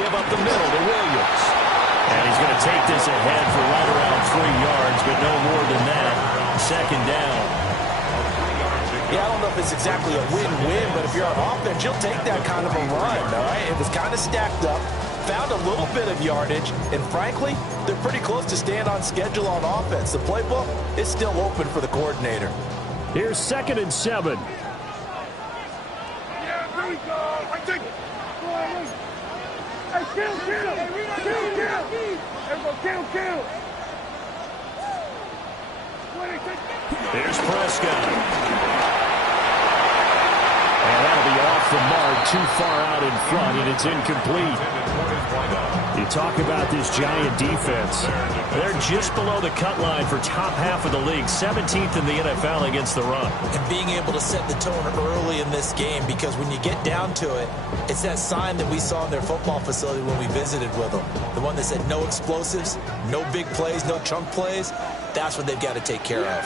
give up the middle to Williams. And he's going to take this ahead for right around 3 yards, but no more than that. Second down. Yeah, I don't know if it's exactly a win-win, but if you're on offense, you'll take that kind of a run, all right? It was kind of stacked up, found a little bit of yardage, and frankly, they're pretty close to staying on schedule on offense. The playbook is still open for the coordinator. Here's 2nd and 7. Here's Prescott. And that'll be off the mark, too far out in front, and it's incomplete. You talk about this Giant defense. They're just below the cut line for top half of the league, 17th in the NFL against the run. And being able to set the tone early in this game, because when you get down to it, it's that sign that we saw in their football facility when we visited with them. The one that said no explosives, no big plays, no chunk plays. That's what they've got to take care of.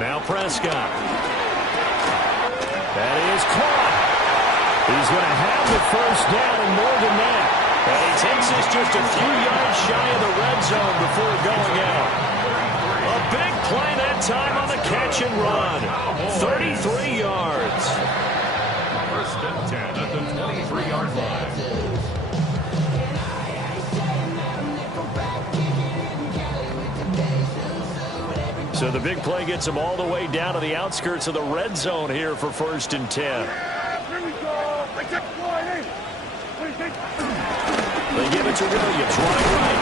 Now Prescott. That is caught. He's going to have the first down and more than that. And he takes this just a few yards shy of the red zone before going out. A big play that time on the catch and run. 33 yards. First and 10 at the 23-yard line. So the big play gets him all the way down to the outskirts of the red zone here for 1st and 10. They give it to Williams, right.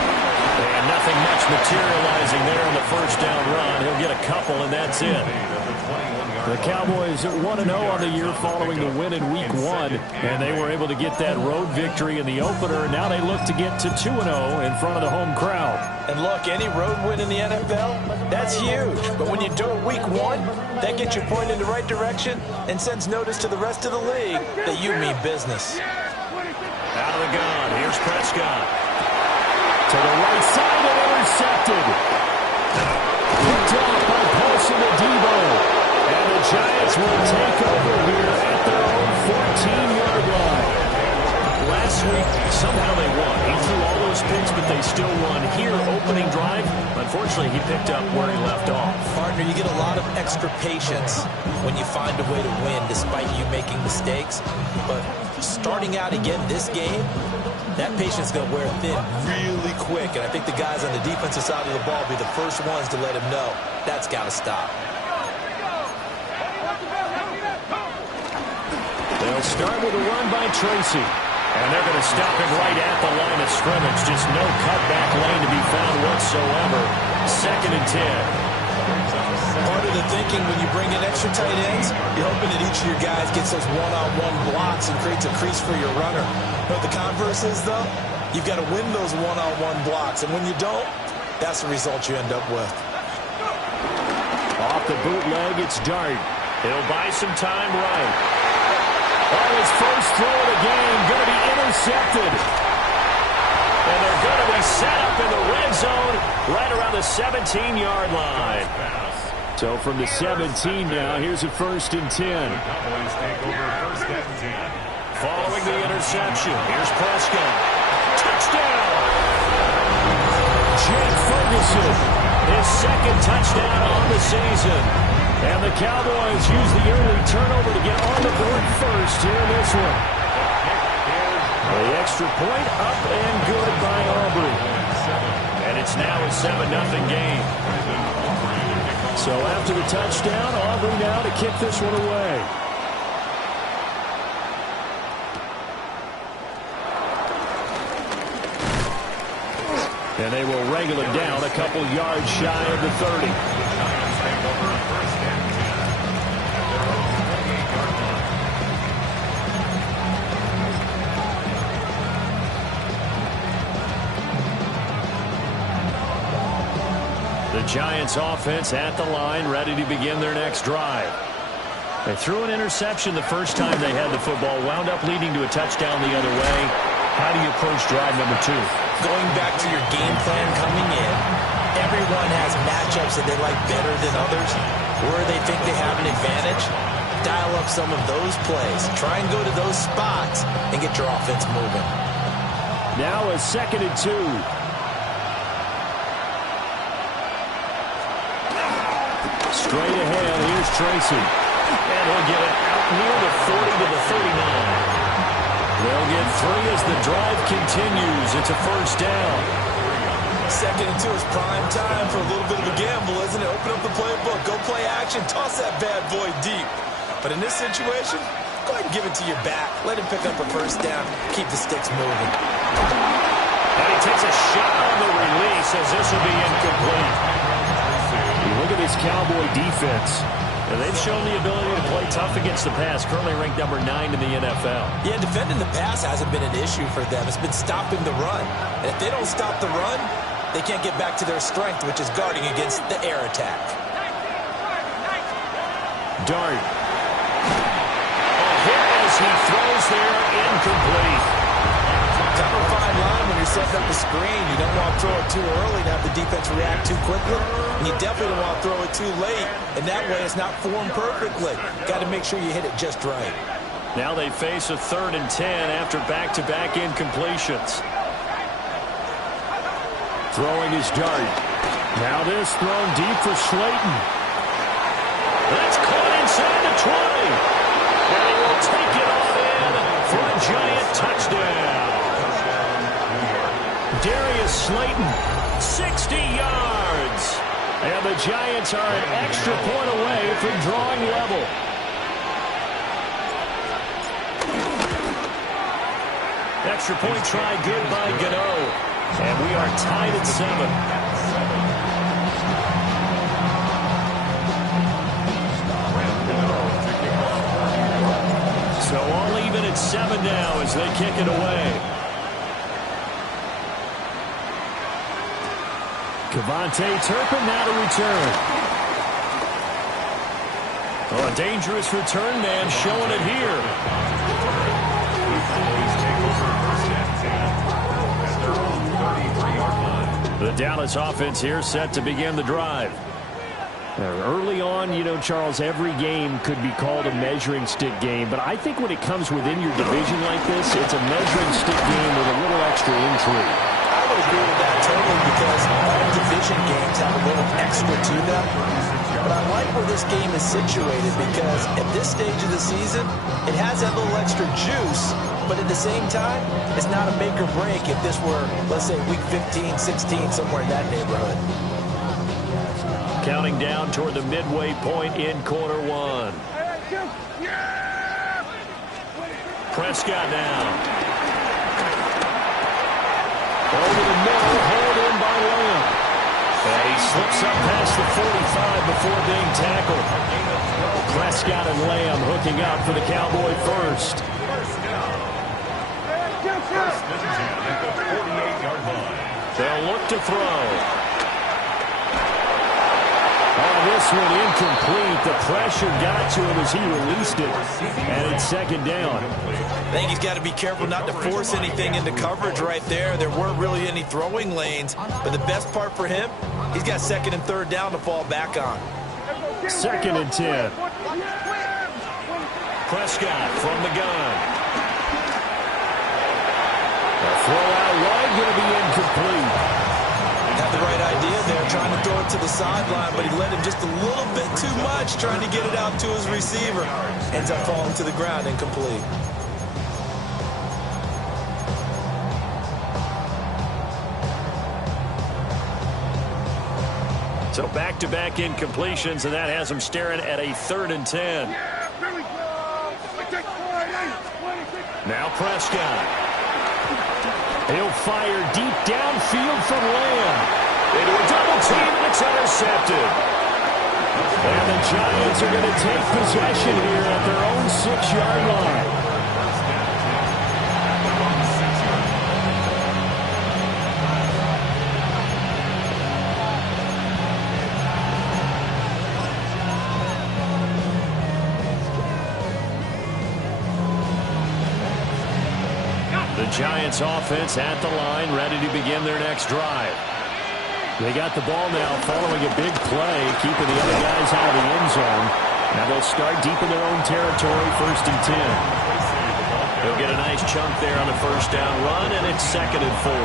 And nothing much materializing there on the first down run. He'll get a couple, and that's it. The Cowboys 1-0 on the year following the win in Week 1, and they were able to get that road victory in the opener, and now they look to get to 2-0 in front of the home crowd. And look, any road win in the NFL, that's huge. But when you do it Week 1, that gets you pointed in the right direction and sends notice to the rest of the league that you mean business. Out of the gun, here's Prescott. To the right side and intercepted. Picked off by Paulson and Debo. And the Giants will take over here at their own 14-yard line. Last week, somehow they won. He threw all those picks, but they still won. Here, opening drive, unfortunately, he picked up where he left off. Partner, you get a lot of extra patience when you find a way to win despite you making mistakes. But starting out again this game, that patience is going to wear thin really quick. And I think the guys on the defensive side of the ball will be the first ones to let him know that's got to stop. They'll start with a run by Tracy. And they're going to stop him right at the line of scrimmage. Just no cutback lane to be found whatsoever. 2nd and 10. Part of the thinking when you bring in extra tight ends, you're hoping that each of your guys gets those one-on-one blocks and creates a crease for your runner. But the converse is, though, you've got to win those one-on-one blocks. And when you don't, that's the result you end up with. Off the bootleg, it's Dart. He'll buy some time right. Oh, his first throw of the game going to be intercepted. And they're going to be set up in the red zone right around the 17-yard line. So from the 17 now, here's a 1st and 10. Following the interception, here's Prescott. Touchdown! Jake Ferguson, his 2nd touchdown on the season. And the Cowboys use the early turnover to get on the board first here in this one. The extra point up and good by Aubrey. And it's now a 7-0 game. So after the touchdown, Aubrey now to kick this one away. And they will wrangle it down a couple yards shy of the 30. The Giants offense at the line, ready to begin their next drive. They threw an interception the first time they had the football, wound up leading to a touchdown the other way. How do you approach drive number 2? Going back to your game plan coming in, everyone has matchups that they like better than others. where they think they have an advantage, dial up some of those plays. Try and go to those spots and get your offense moving. Now a 2nd and 2. Straight ahead, here's Tracy. And he'll get it out near the 40 to the 39. They'll get 3 as the drive continues. It's a first down. 2nd and 2 is prime time for a little bit of a gamble, isn't it? Open up the playbook, go play action, toss that bad boy deep. But in this situation, go ahead and give it to your back. Let him pick up a first down. Keep the sticks moving. And he takes a shot on the release as this will be incomplete. You look at this Cowboy defense. And they've shown the ability to play tough against the pass, currently ranked number 9 in the NFL. Yeah, defending the pass hasn't been an issue for them. It's been stopping the run. And if they don't stop the run, they can't get back to their strength, which is guarding against the air attack. Dart. A hit as he throws there, incomplete. Kind of a fine line when you're setting up a screen. You don't want to throw it too early and have the defense react too quickly. And you definitely don't want to throw it too late. And that way it's not formed perfectly. Got to make sure you hit it just right. Now they face a 3rd and 10 after back-to-back incompletions. Throwing his Dart. Now this thrown deep for Slayton. That's caught inside the 20. And he will take it off in for a giant touchdown. Darius Slayton, 60 yards. And the Giants are an extra point away from drawing level. Extra point try good by Gano. And we are tied at 7. So all even at 7 now as they kick it away. Kevontae Turpin now to return. Oh, a dangerous return man showing it here. The Dallas offense here set to begin the drive. Early on, you know, Charles, every game could be called a measuring stick game. But I think when it comes within your division like this, it's a measuring stick game with a little extra intrigue. I would agree with that totally because all division games have a little extra to them. But I like where this game is situated because at this stage of the season, it has that little extra juice. But at the same time, it's not a make or break if this were, let's say, week 15, 16, somewhere in that neighborhood. Counting down toward the midway point in quarter 1. Prescott now. Over the middle, hauled in by Lamb. And he slips up past the 45 before being tackled. Prescott and Lamb hooking up for the Cowboy first. They'll look to throw. Oh, this one incomplete. The pressure got to him as he released it. And it's 2nd down. I think he's got to be careful not to force anything into coverage right there. There weren't really any throwing lanes. But the best part for him, he's got 2nd and 3rd down to fall back on. 2nd and 10. Prescott from the gun. A throw out wide, going to be incomplete. Had the right idea there, trying to throw it to the sideline, but he let him just a little bit too much, trying to get it out to his receiver. Ends up falling to the ground, incomplete. So back-to-back incompletions, and that has him staring at a 3rd and 10. Now Prescott. He'll fire deep downfield from Lamb. Into a double team, and it's intercepted. And the Giants are going to take possession here at their own 6-yard line. The Giants offense at the line, ready to begin their next drive. They got the ball now following a big play, keeping the other guys out of the end zone. Now they'll start deep in their own territory, 1st and 10. They'll get a nice chunk there on the first down run, and it's 2nd and 4.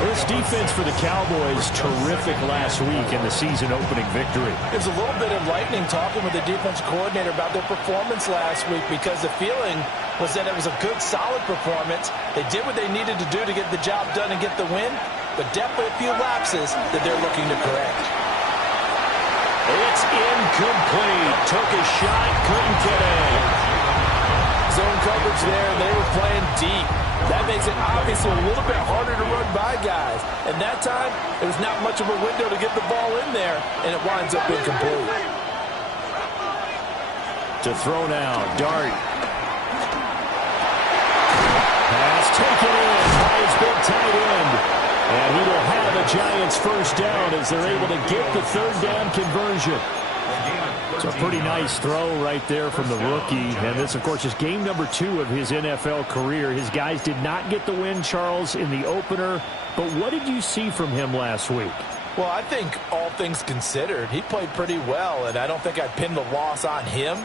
Well, this defense for the Cowboys, terrific last week in the season-opening victory. It was a little bit enlightening talking with the defense coordinator about their performance last week, because the feeling was that it was a good, solid performance. They did what they needed to do to get the job done and get the win, but definitely a few lapses that they're looking to correct. It's incomplete. Took a shot, couldn't get in. Zone coverage there, and they were playing deep. That makes it obviously a little bit harder to run by guys. And that time, it was not much of a window to get the ball in there, and it winds up incomplete. To throw now, Dart. Pass taken in by his big tight end. And he will have a Giants first down as they're able to get the 3rd down conversion. It's a pretty nice throw right there from the rookie. And this, of course, is game number 2 of his NFL career. His guys did not get the win, Charles, in the opener. But what did you see from him last week? Well, I think all things considered, he played pretty well, and I don't think I'd pin the loss on him.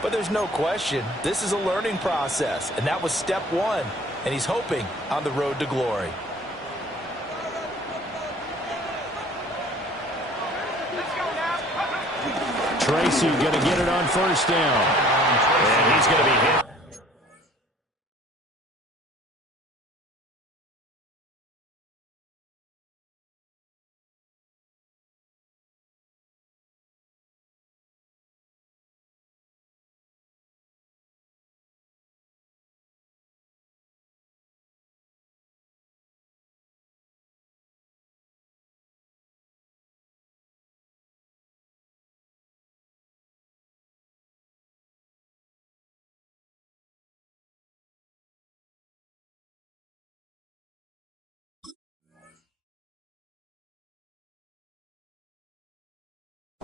But there's no question, this is a learning process, and that was step 1. And he's hoping on the road to glory. Tracy going to get it on first down. And he's going to be hit.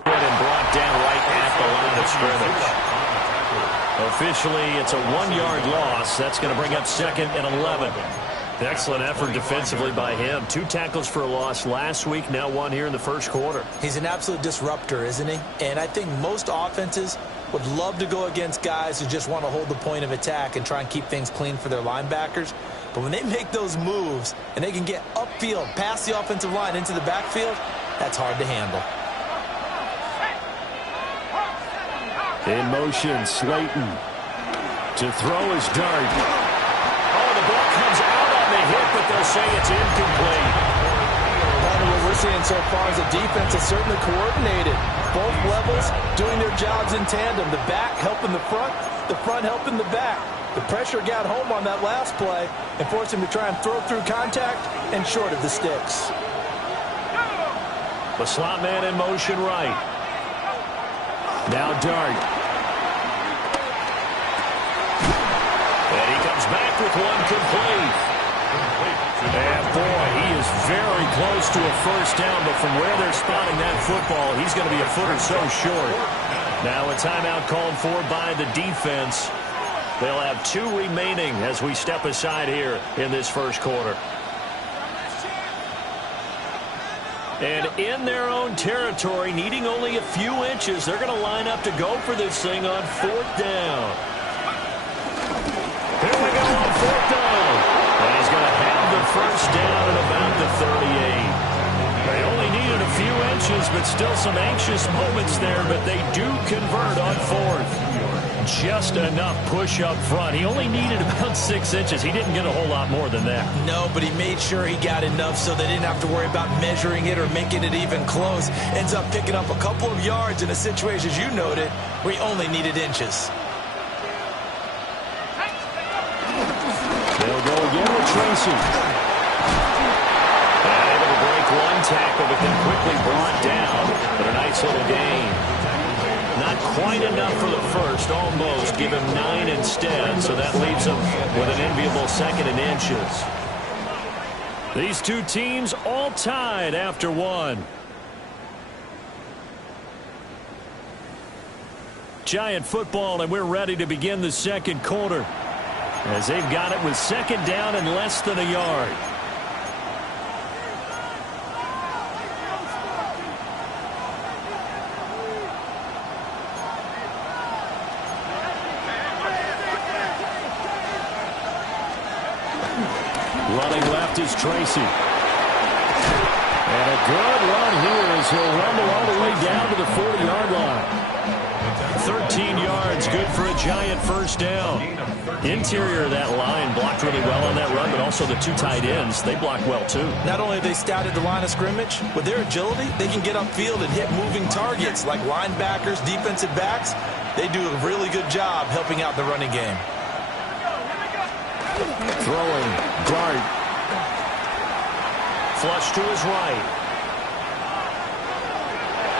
And brought down right at the line of scrimmage. Officially, it's a 1-yard loss. That's going to bring up 2nd and 11. Excellent effort defensively by him. 2 tackles for a loss last week, now 1 here in the first quarter. He's an absolute disruptor, isn't he? And I think most offenses would love to go against guys who just want to hold the point of attack and try and keep things clean for their linebackers. But when they make those moves and they can get upfield, past the offensive line into the backfield, that's hard to handle. In motion, Slayton. To throw is Dart. Oh, the ball comes out on the hit, but they'll say it's incomplete. What we're seeing so far is the defense is certainly coordinated. Both levels doing their jobs in tandem. The back helping the front helping the back. The pressure got home on that last play and forced him to try and throw through contact and short of the sticks. The slot man in motion right. Now Dart. And he comes back with one complete. And boy, he is very close to a first down, but from where they're spotting that football, he's going to be a foot or so short. Now a timeout called for by the defense. They'll have 2 remaining as we step aside here in this first quarter. And in their own territory, needing only a few inches, they're going to line up to go for this thing on 4th down. Here we go on 4th down. And he's going to have the first down at about the 38. They only needed a few inches, but still some anxious moments there, but they do convert on 4th. Just enough push up front. He only needed about 6 inches. He didn't get a whole lot more than that. No, but he made sure he got enough so they didn't have to worry about measuring it or making it even close. Ends up picking up a couple of yards in a situation, as you noted, where he only needed inches. They'll go again with Tracy. And able to break one tackle, but then quickly brought down. But a nice little gain. Not quite enough for the first, almost. Give him 9 instead, so that leaves him with an enviable 2nd and inches. These 2 teams all tied after 1. Giant football, and we're ready to begin the second quarter, as they've got it with 2nd down and less than a yard. Running left is Tracy. And a good run here as he'll rumble all the way down to the 40-yard line. 13 yards, good for a Giant first down. Interior of that line blocked really well on that run, but also the two tight ends, they blocked well too. Not only have they scouted the line of scrimmage, with their agility, they can get upfield and hit moving targets like linebackers, defensive backs. They do a really good job helping out the running game. Throwing, Dart. Flush to his right.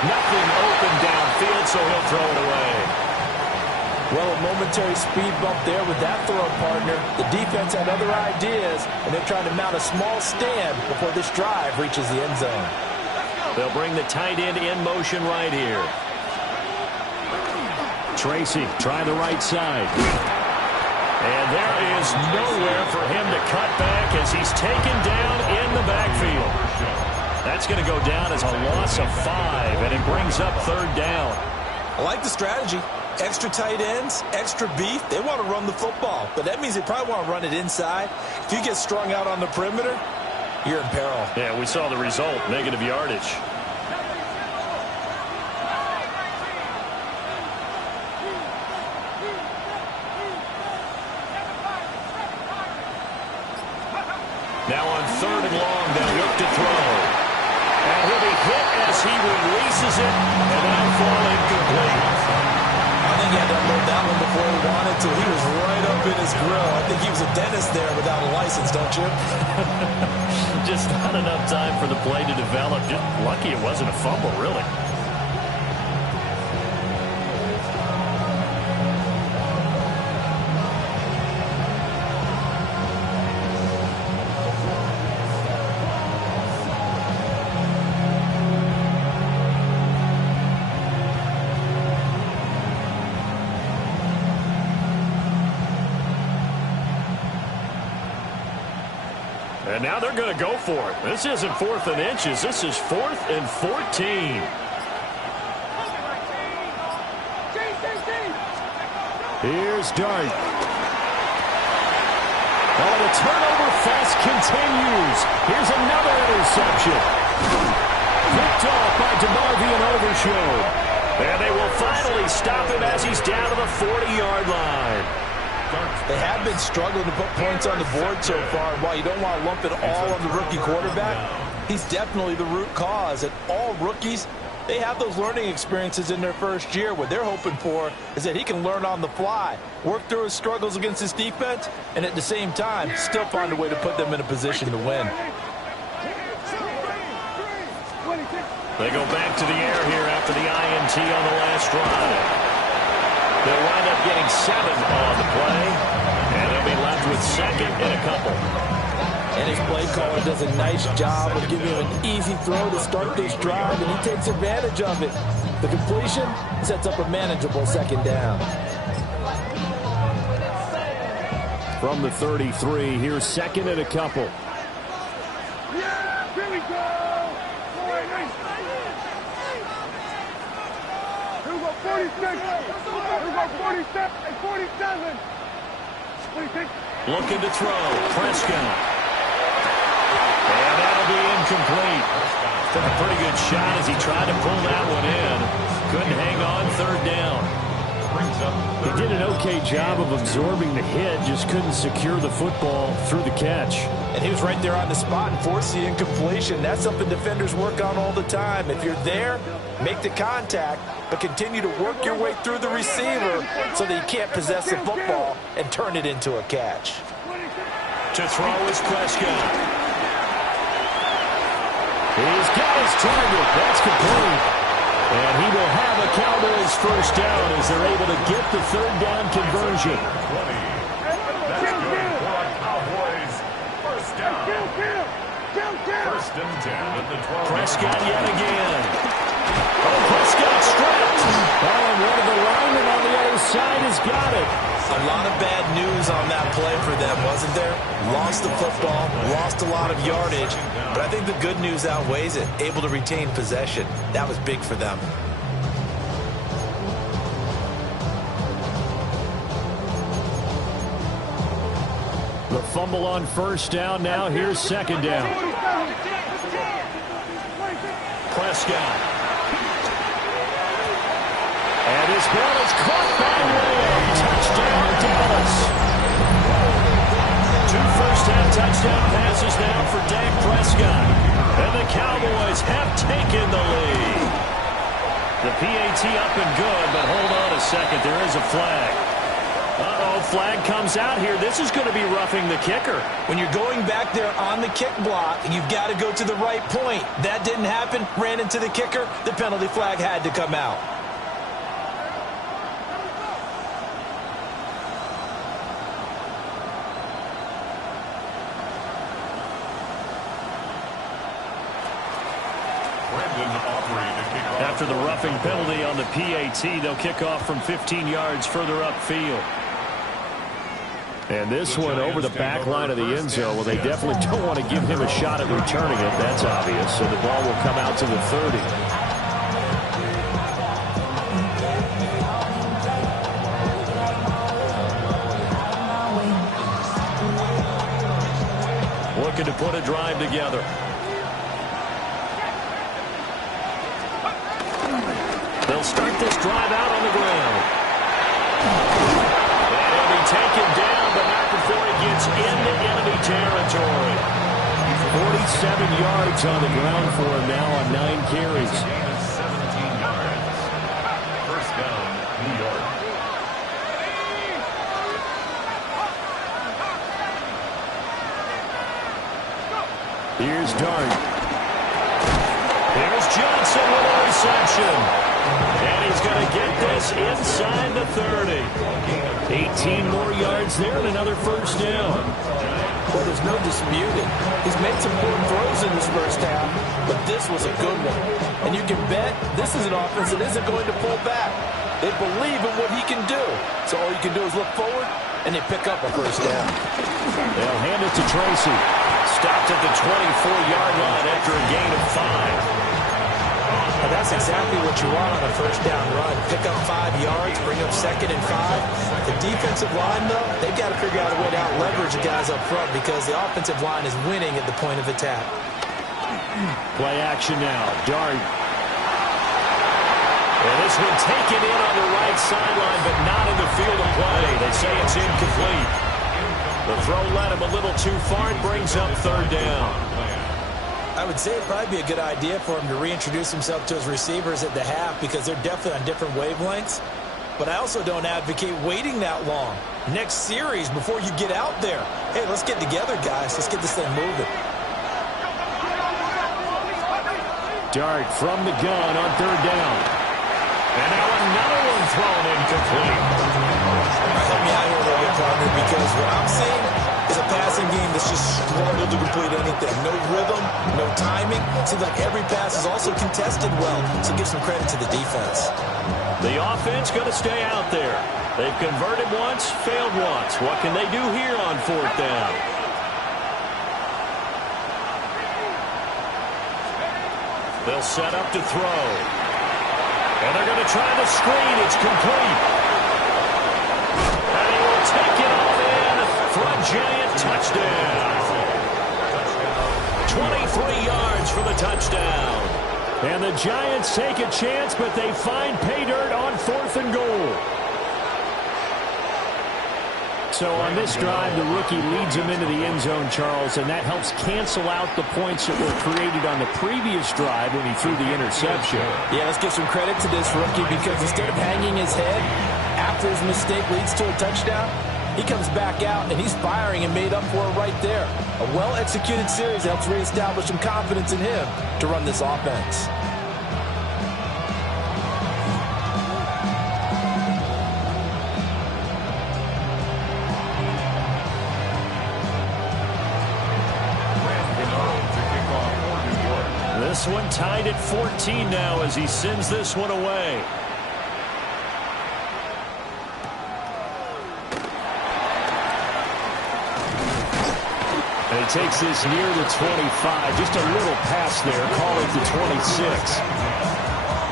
Nothing open downfield, so he'll throw it away. Well, a momentary speed bump there with that throw partner. The defense had other ideas, and they're trying to mount a small stand before this drive reaches the end zone. They'll bring the tight end in motion right here. Tracy, try the right side. And there is nowhere for him to cut back as he's taken down in the backfield. That's going to go down as a loss of 5, and it brings up third down. I like the strategy. Extra tight ends, extra beef. They want to run the football, but that means they probably want to run it inside. If you get strung out on the perimeter, you're in peril. Yeah, we saw the result, negative yardage. Now on third and long, they'll look to throw. And he'll be hit as he releases it, and that'll fall incomplete. I think he had to unload that one before he wanted to. He was right up in his grill. I think he was a dentist there without a license, don't you? Just not enough time for the play to develop. Just lucky it wasn't a fumble, really. And now they're going to go for it. This isn't 4th and inches. This is 4th and 14. Here's Dart. Oh, the turnover fest continues. Here's another interception. Picked off by DeMarvion Overshow. And they will finally stop him as he's down to the 40-yard line. They have been struggling to put points on the board so far. And while you don't want to lump it all on the rookie quarterback, he's definitely the root cause. And all rookies, they have those learning experiences in their first year. What they're hoping for is that he can learn on the fly, work through his struggles against his defense, and at the same time, still find a way to put them in a position to win. They go back to the air here after the INT on the last drive. They'll wind up getting 7 on the play, and they'll be left with second and a couple. And his play caller does a nice job of giving him an easy throw to start this drive, and he takes advantage of it. The completion sets up a manageable second down. From the 33, here's second and a couple. Yeah, here we go. 46. Here we go, 47. 47. 46. Looking to throw. Prescott. And that'll be incomplete. Took a pretty good shot as he tried to pull that one in. Couldn't hang on third down. He did an okay job of absorbing the hit, just couldn't secure the football through the catch. And he was right there on the spot and forced the incompletion. That's something defenders work on all the time. If you're there, make the contact, but continue to work your way through the receiver so that you can't possess the football and turn it into a catch. To throw is Prescott. He's got his target. That's complete. And he will have a Cowboys first down as they're able to get the third down conversion. First and 10 at the 12. Prescott yet again. Oh, Prescott stripped. Oh, and one of the linemen on the other side has got it. A lot of bad news on that play for them, wasn't there? Lost the football, lost a lot of yardage, but I think the good news outweighs it. Able to retain possession. That was big for them. The fumble on first down. Now here's second down. Prescott. And his ball is caught by Lamb. Touchdown, Dallas. 2 first-half touchdown passes now for Dak Prescott. And the Cowboys have taken the lead. The PAT up and good, but hold on a second. There is a flag. Uh-oh, flag comes out here. This is going to be roughing the kicker. When you're going back there on the kick block, you've got to go to the right point. That didn't happen. Ran into the kicker. The penalty flag had to come out. After the roughing penalty on the PAT, they'll kick off from 15 yards further upfield. And this one over the back line of the end zone. Well, they definitely don't want to give him a shot at returning it. That's obvious. So the ball will come out to the 30. Looking to put a drive together. They'll start this drive out on the ground. And he'll be taken down, but not before he gets into enemy territory. 47 yards on the ground for him now on 9 carries. 17 yards. First down, New York. Here's Dart. Here's Johnson with a reception. And he's going to get this inside the 30. 18 more yards there and another first down. Well, there's no disputing. He's made some poor throws in this first half, but this was a good one. And you can bet this is an offense that isn't going to pull back. They believe in what he can do. So all you can do is look forward, and they pick up a first down. They'll hand it to Tracy. Stopped at the 24-yard line after a gain of 5. And that's exactly what you want on a first down run. Pick up 5 yards, bring up 2nd and 5. The defensive line, though, they've got to figure out a way to out-leverage the guys up front because the offensive line is winning at the point of attack. Play action now. Dart. And this one taken in on the right sideline, but not in the field of play. They say it's incomplete. The throw led him a little too far and brings up 3rd down. I would say it'd probably be a good idea for him to reintroduce himself to his receivers at the half because they're definitely on different wavelengths. But I also don't advocate waiting that long. Next series before you get out there. Hey, let's get together, guys. Let's get this thing moving. Dart from the gun on 3rd down. And now another one thrown incomplete. Help me out here a little bit, partner, because what I'm seeing is a passing game that's just struggled to complete anything. No rhythm, no timing. Seems like every pass is also contested well, so give some credit to the defense. The offense going to stay out there. They've converted once, failed once. What can they do here on 4th down? They'll set up to throw. And they're going to try the screen. It's complete. And he will take it all in for a giant touchdown. 23 yards for the touchdown. And the Giants take a chance, but they find pay dirt on 4th and goal. So on this drive, the rookie leads him into the end zone, Charles, and that helps cancel out the points that were created on the previous drive when he threw the interception. Yeah, let's give some credit to this rookie because instead of hanging his head after his mistake leads to a touchdown, he comes back out and he's firing and made up for it right there. A well-executed series helps reestablish some confidence in him to run this offense. This one tied at 14 now as he sends this one away. And he takes this near the 25. Just a little pass there. Call it the 26.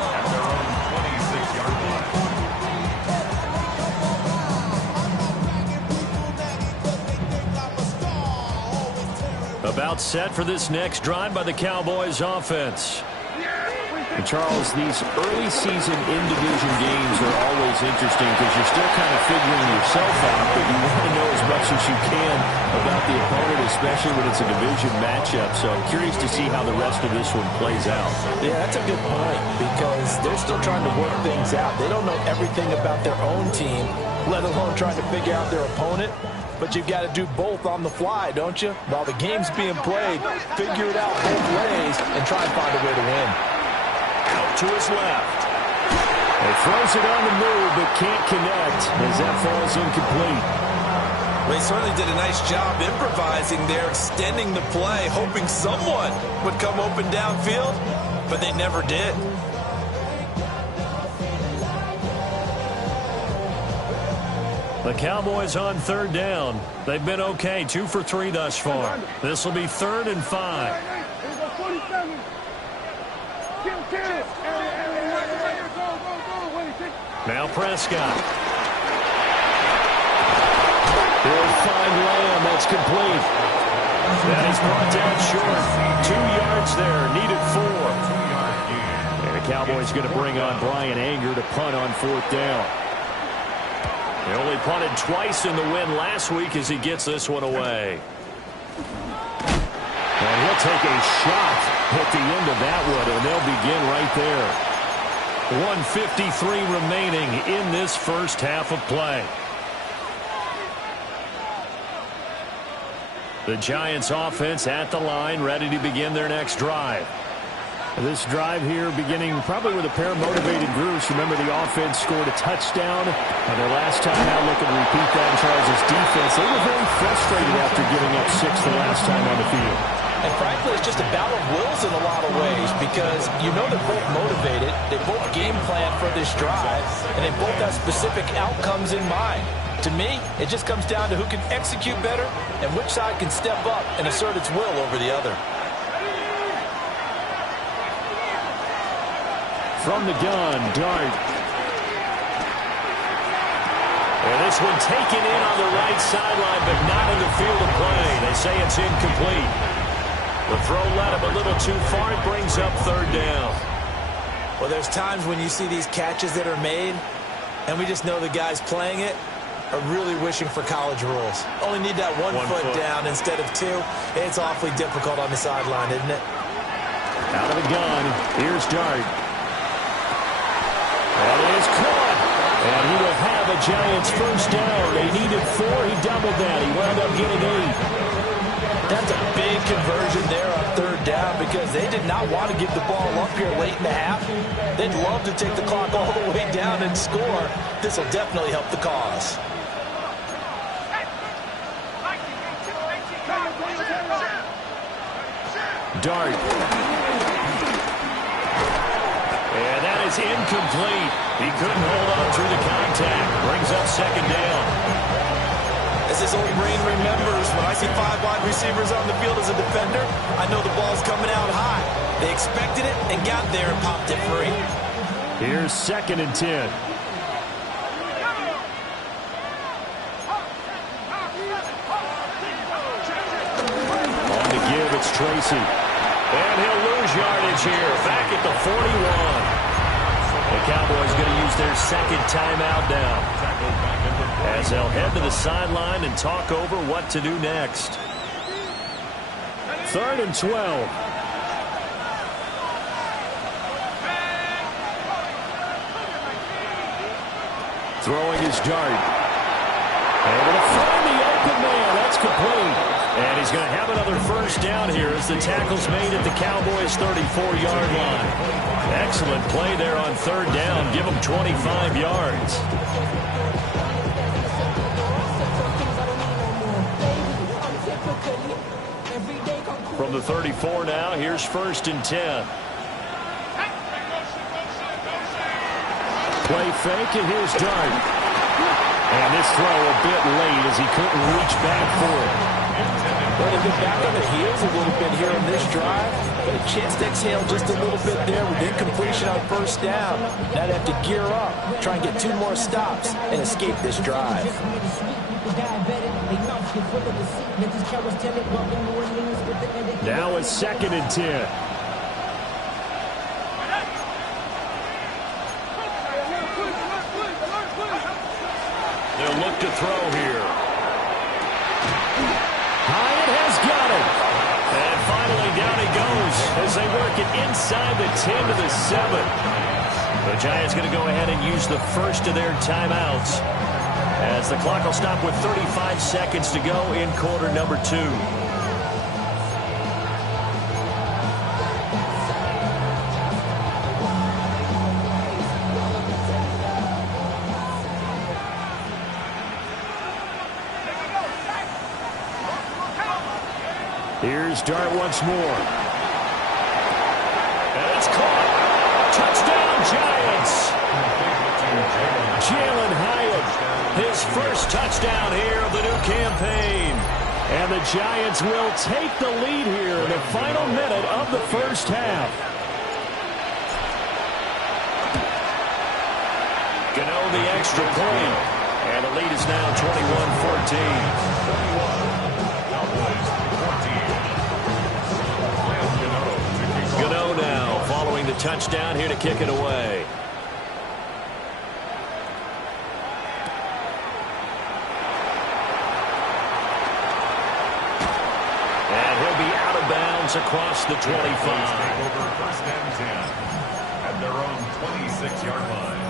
At their own 26-yard line. About set for this next drive by the Cowboys offense. And Charles, these early season in-division games are always interesting because you're still kind of figuring yourself out, but you want to know as much as you can about the opponent, especially when it's a division matchup. So I'm curious to see how the rest of this one plays out. Yeah, that's a good point because they're still trying to work things out. They don't know everything about their own team, let alone trying to figure out their opponent. But you've got to do both on the fly, don't you? While the game's being played, figure it out both ways and try and find a way to win. Out to his left. He throws it on the move, but can't connect as that falls incomplete. Well, he certainly did a nice job improvising there, extending the play, hoping someone would come open downfield, but they never did. The Cowboys on third down. They've been okay, 2 for 3 thus far. This will be 3rd and 5. Now Prescott. He'll find Lamb. That's complete. That is brought down short. 2 yards there. Needed 4. And the Cowboys going to bring on Brian Anger to punt on 4th down. He only punted twice in the win last week as he gets this one away. And he'll take a shot at the end of that one, and they'll begin right there. 1:53 remaining in this first half of play. The Giants offense at the line, ready to begin their next drive. This drive here beginning probably with a pair of motivated groups. Remember, the offense scored a touchdown on their last time out. Looking to repeat that in Charles' defense. They were very frustrated after giving up 6 the last time on the field. And frankly, it's just a battle of wills in a lot of ways because you know they're both motivated. They both game plan for this drive, and they both have specific outcomes in mind. To me, it just comes down to who can execute better and which side can step up and assert its will over the other. From the gun, Dart. And this one taken in on the right sideline, but not in the field of play. They say it's incomplete. The throw led him a little too far. It brings up 3rd down. Well, there's times when you see these catches that are made, and we just know the guys playing it are really wishing for college rules. Only need that one foot down instead of 2. It's awfully difficult on the sideline, isn't it? Out of the gun, here's Dart. And it is caught. And he will have a Giants first down. They needed 4. He doubled that. He wound up getting 8. That's a big conversion there on 3rd down because they did not want to give the ball up here late in the half. They'd love to take the clock all the way down and score. This will definitely help the cause. Dart. And that is incomplete. He couldn't hold on through the contact. Brings up 2nd down. As this old brain remembers, when I see 5 wide receivers on the field as a defender, I know the ball's coming out high. They expected it and got there and popped it free. Here's 2nd and 10. On the give, it's Tracy. And he'll lose yardage here. Back at the 41. The Cowboys going to use their 2nd timeout now, as they'll head to the sideline and talk over what to do next. 3rd and 12. Throwing his Dart. Able to find the open man. That's complete. And he's going to have another first down here as the tackle's made at the Cowboys' 34-yard line. Excellent play there on 3rd down. Give them 25 yards. From the 34 now, here's 1st and 10. Play fake, and here's Dart. And this throw a bit late as he couldn't reach back for it. Well, they've been back on their heels a little bit here on this drive, but a chance to exhale just a little bit there with incompletion on first down. Now they have to gear up, try and get 2 more stops, and escape this drive. Now it's 2nd and 10. They'll look to throw here. Hyatt has got it. And finally down he goes as they work it inside the 10 to the 7. The Giants going to go ahead and use the first of their timeouts as the clock will stop with 35 seconds to go in quarter number 2. Here's Dart once more. And it's caught. Touchdown, Giants. Jalen Hyatt, his first touchdown here of the new campaign. And the Giants will take the lead here in the final minute of the first half. Gano the extra point. And the lead is now 21-14. Gano now following the touchdown here to kick it away. And he'll be out of bounds across the 25. Over 1st and 10 at their own 26-yard line.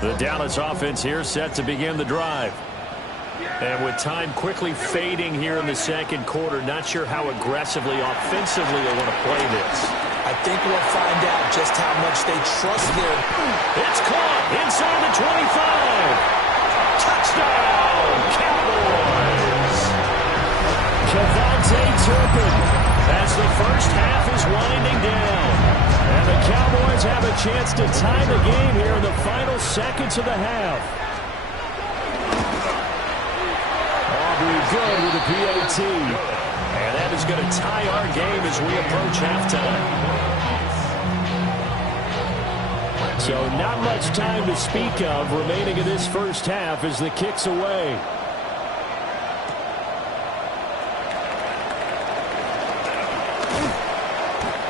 The Dallas offense here set to begin the drive. And with time quickly fading here in the second quarter, not sure how aggressively, offensively they want to play this. I think we'll find out just how much they trust their... It's caught inside the 25. Touchdown, Cowboys. Kevontae Turpin as the first half is winding down. And the Cowboys have a chance to tie the game here in the final seconds of the half. Aubrey good with the PAT. And that is going to tie our game as we approach halftime. So not much time to speak of remaining in this first half as the kick's away.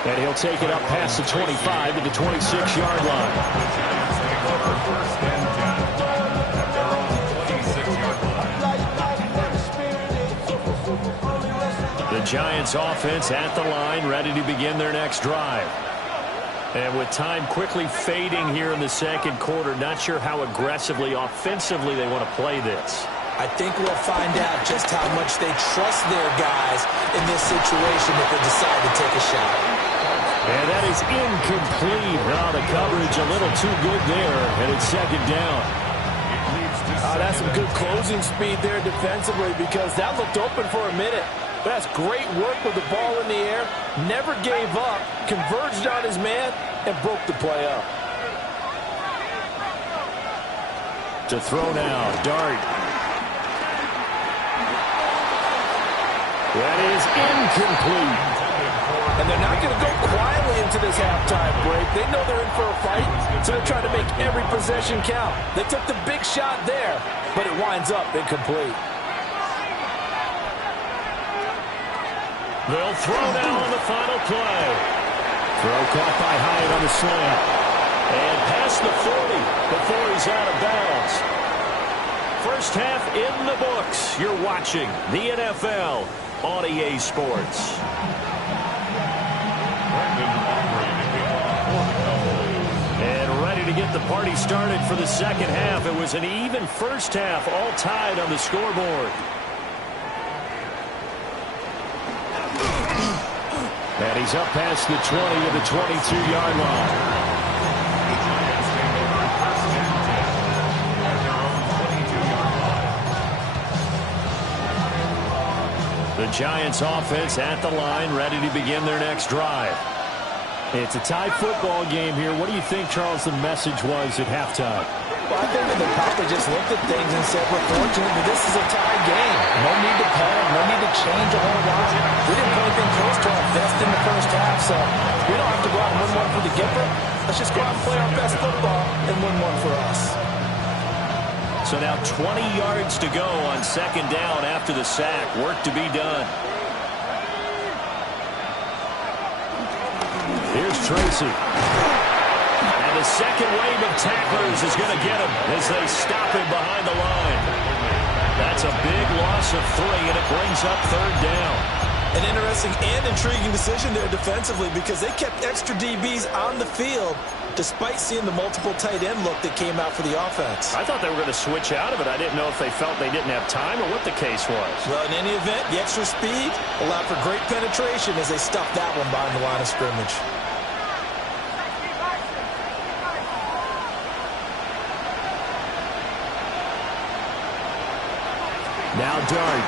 And he'll take it up past the 25 to the 26-yard line. First and 10 at their own 26-yard line. The Giants offense at the line, ready to begin their next drive. And with time quickly fading here in the second quarter, not sure how aggressively, offensively they want to play this. I think we'll find out just how much they trust their guys in this situation if they decide to take a shot. And that is incomplete. Oh, the coverage a little too good there, and it's second down. That's some good closing speed there defensively because that looked open for a minute. That's great work with the ball in the air. Never gave up, converged on his man, and broke the play up. To throw now, Dart. That is incomplete. And they're not going to go quietly into this halftime break. They know they're in for a fight, so they're trying to make every possession count. They took the big shot there, but it winds up incomplete. They'll throw now on the final play. Throw caught by Hyatt on the slant. And past the 40 before he's out of bounds. First half in the books. You're watching the NFL on EA Sports. And ready to get the party started for the second half. It was an even first half, all tied on the scoreboard. And he's up past the 20 to the 22-yard line. The Giants offense at the line, ready to begin their next drive. It's a tie football game here. What do you think, Charles, the message was at halftime? Well, I think that they probably just looked at things and said, we're fortunate that this is a tie game. No need to panic, no need to change a whole lot. We didn't put anything close to our best in the first half, so we don't have to go out and win one for the Gipper. Let's just go out and play our best football and win one for us. So now 20 yards to go on second down after the sack. Work to be done. Here's Tracy. And the second wave of tacklers is going to get him as they stop him behind the line. That's a big loss of 3, and it brings up third down. An interesting and intriguing decision there defensively because they kept extra DBs on the field despite seeing the multiple tight end look that came out for the offense. I thought they were going to switch out of it. I didn't know if they felt they didn't have time or what the case was. Well, in any event, the extra speed allowed for great penetration as they stuffed that one behind the line of scrimmage. Now Dart.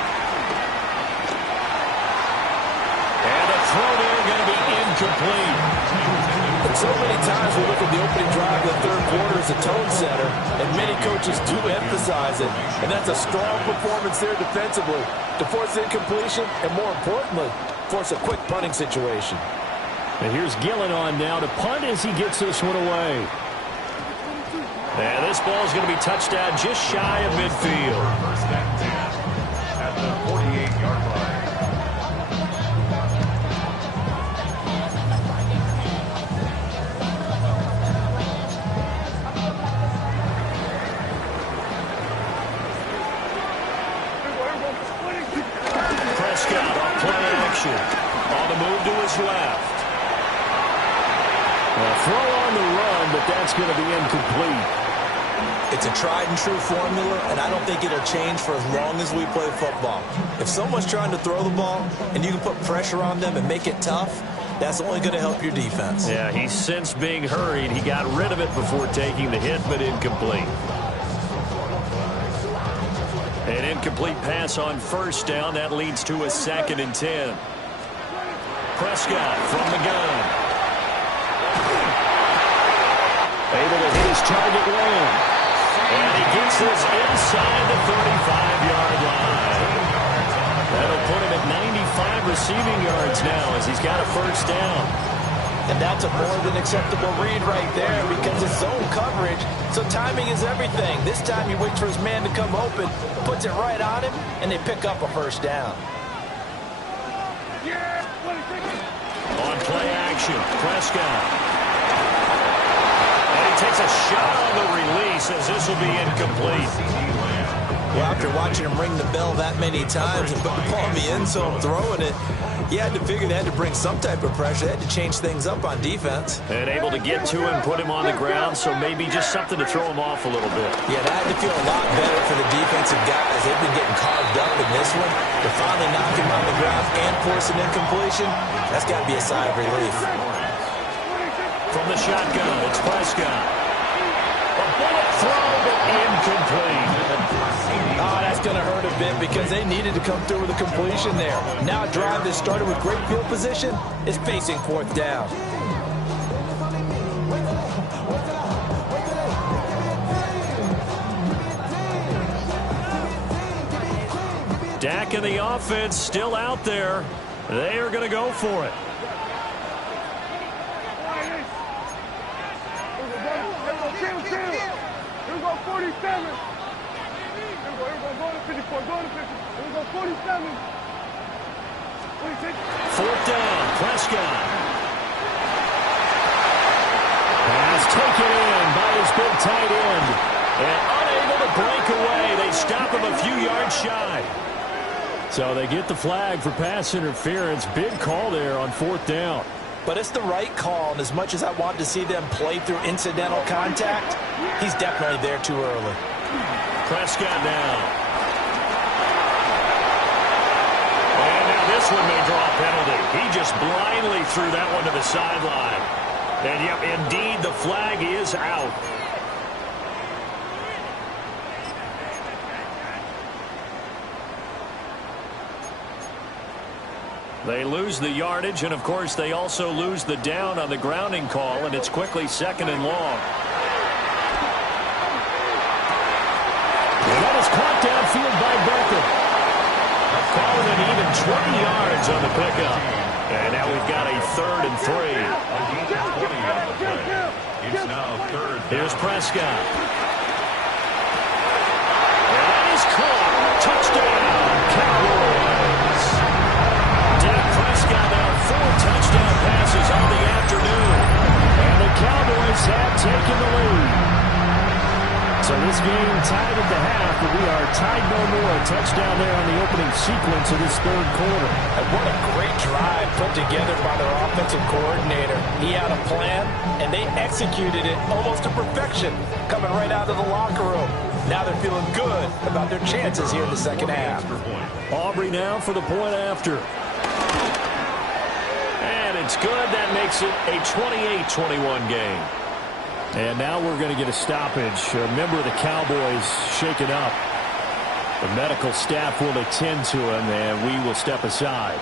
And a throw there going to be incomplete. And so many times we look at the opening drive of the third quarter as a tone setter, and many coaches do emphasize it. And that's a strong performance there defensively to force incompletion and, more importantly, force a quick punting situation. And here's Gillen on now to punt as he gets this one away. And this ball is going to be touched down just shy of midfield. First and 10 at the 48-yard line. Prescott on play action. On the move to his left. A throw on the run, but that's going to be incomplete. It's a tried-and-true formula, and I don't think it'll change for as long as we play football. If someone's trying to throw the ball and you can put pressure on them and make it tough, that's only going to help your defense. Yeah, he's since being hurried. He got rid of it before taking the hit, but incomplete. An incomplete pass on first down. That leads to a 2nd and 10. Prescott from the gun. Able to hit his target well. And he gets this inside the 35-yard line. That'll put him at 95 receiving yards now as he's got a first down. And that's a more than acceptable read right there because it's zone coverage, so timing is everything. This time he waits for his man to come open, puts it right on him, and they pick up a first down. On play action, Prescott. Takes a shot on the release as this will be incomplete. Well, after watching him ring the bell that many times and put the ball in the end zone throwing it, you had to figure they had to bring some type of pressure. They had to change things up on defense. And able to get to him, put him on the ground, so maybe just something to throw him off a little bit. Yeah, that had to feel a lot better for the defensive guys. They've been getting carved up in this one. To finally knock him on the ground and force an incompletion, that's got to be a sigh of relief. From the shotgun, it's Prescott. A bullet throw, but incomplete. Oh, that's going to hurt a bit because they needed to come through with a completion there. Now a drive that started with great field position is facing 4th down. Dak and the offense still out there. They are going to go for it. Here we go, 47. Here we go, to 54, go to 50. Here we go, 47. 26. 4th down, Prescott. Pass taken in by his big tight end. And unable to break away. They stop him a few yards shy. So they get the flag for pass interference. Big call there on 4th down. But it's the right call, and as much as I want to see them play through incidental contact, he's definitely there too early. Prescott now. And now this one may draw a penalty. He just blindly threw that one to the sideline. And yep, indeed, the flag is out. They lose the yardage, and, of course, they also lose the down on the grounding call, and it's quickly 2nd and long. And that is caught downfield by Beckham. Calling it even 20 yards on the pickup. And now we've got a 3rd and 3. It's now 3rd. Here's Prescott. And that is caught. Touchdown, Cowboys. Dak Prescott now 4 touchdown passes on the afternoon. And the Cowboys have taken the lead. So this game tied at the half, but we are tied no more. A touchdown there on the opening sequence of this 3rd quarter. And what a great drive put together by their offensive coordinator. He had a plan, and they executed it almost to perfection, coming right out of the locker room. Now they're feeling good about their chances here in the second half. Aubrey now for the point after. And it's good. That makes it a 28-21 game. And now we're going to get a stoppage. A member of the Cowboys shaken up. The medical staff will attend to him, and we will step aside.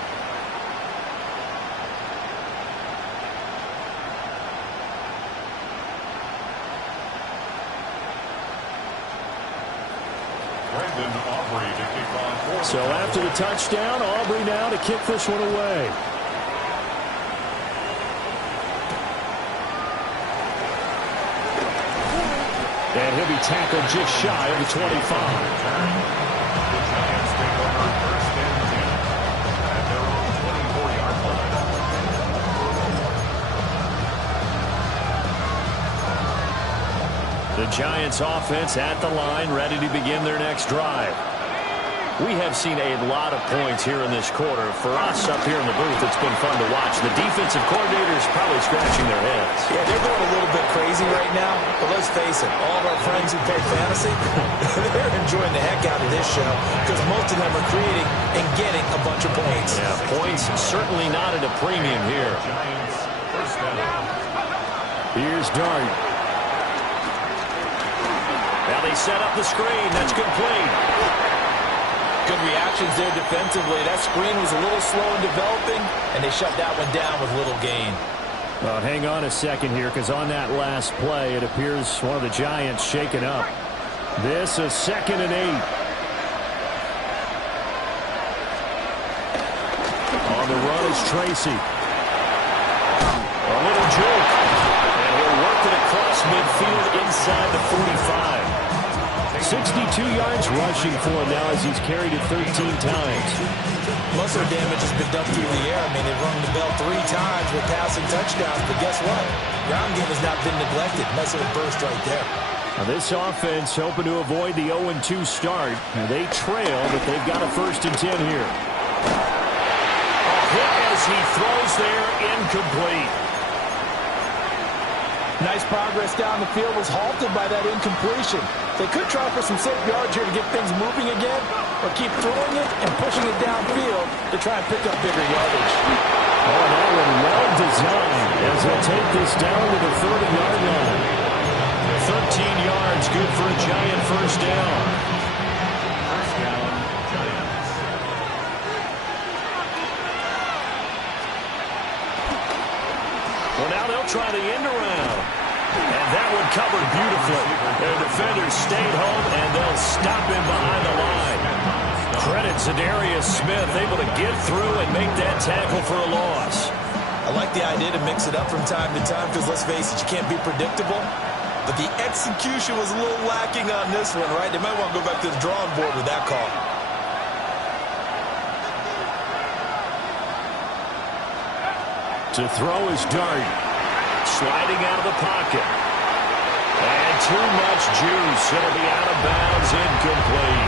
Aubrey to kick on. So after the touchdown, Aubrey now to kick this one away. And he'll be tackled just shy of the 25. The Giants take over 1st and 10 at their own 24-yard line. The Giants offense at the line, ready to begin their next drive. We have seen a lot of points here in this quarter. For us up here in the booth, it's been fun to watch. The defensive coordinators probably scratching their heads. Yeah, they're going a little bit crazy right now, but let's face it, all of our friends who play fantasy, they're enjoying the heck out of this show because most of them are creating and getting a bunch of points. Yeah, points certainly not at a premium here. Giants 1st down. Here's Dart. Now they set up the screen. That's complete. Good reactions there defensively. That screen was a little slow in developing, and they shut that one down with little gain. Well, hang on a second here, because on that last play, it appears one of the Giants shaken up. This is 2nd and 8. On the run is Tracy. A little juke. And he'll work it across midfield inside the 45. 62 yards rushing for him now as he's carried it 13 times. Most of their damage has been done through the air. I mean, they've rung the bell 3 times with passing touchdowns, but guess what? Ground game has not been neglected. Nice little burst right there. Now this offense hoping to avoid the 0-2 start. They trail, but they've got a 1st and 10 here. A hit as he throws there, incomplete. Nice progress down the field was halted by that incompletion. They could try for some safe yards here to get things moving again, or keep throwing it and pushing it downfield to try and pick up bigger yardage. Oh, that one well designed as they'll take this down to the 30-yard line. 13 yards, good for a Giant 1st down. 1st down, Giants. Well, now they'll try the end around. And that one covered beautifully. Their defenders stayed home, and they'll stop him behind the line. Credit Zadarius Smith, able to get through and make that tackle for a loss. I like the idea to mix it up from time to time because, let's face it, you can't be predictable. But the execution was a little lacking on this one, right? They might want to go back to the drawing board with that call. To throw is Dart. Sliding out of the pocket. And too much juice. It'll be out of bounds, incomplete.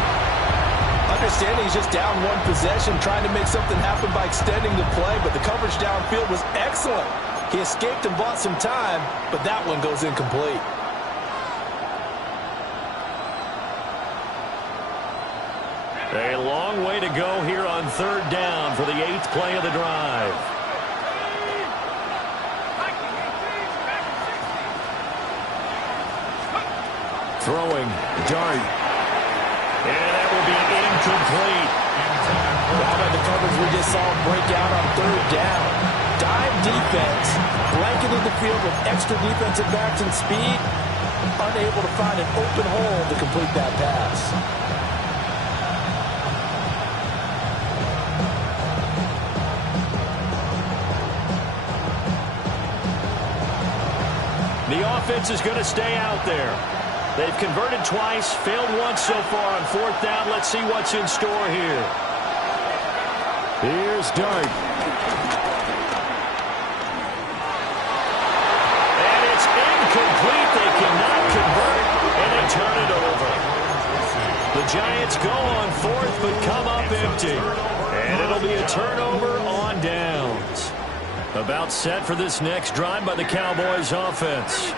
Understanding he's just down one possession, trying to make something happen by extending the play, but the coverage downfield was excellent. He escaped and bought some time, but that one goes incomplete. A long way to go here on 3rd down for the 8th play of the drive. Throwing, Dart. And that will be incomplete. How about the coverage we just saw break out on third down? Dime defense, blanketed the field with extra defensive backs and speed, unable to find an open hole to complete that pass. The offense is going to stay out there. They've converted twice, failed once so far on fourth down. Let's see what's in store here. Here's Dart. And it's incomplete. They cannot convert, and they turn it over. The Giants go on fourth, but come up empty. And it'll be a turnover on downs. About set for this next drive by the Cowboys offense.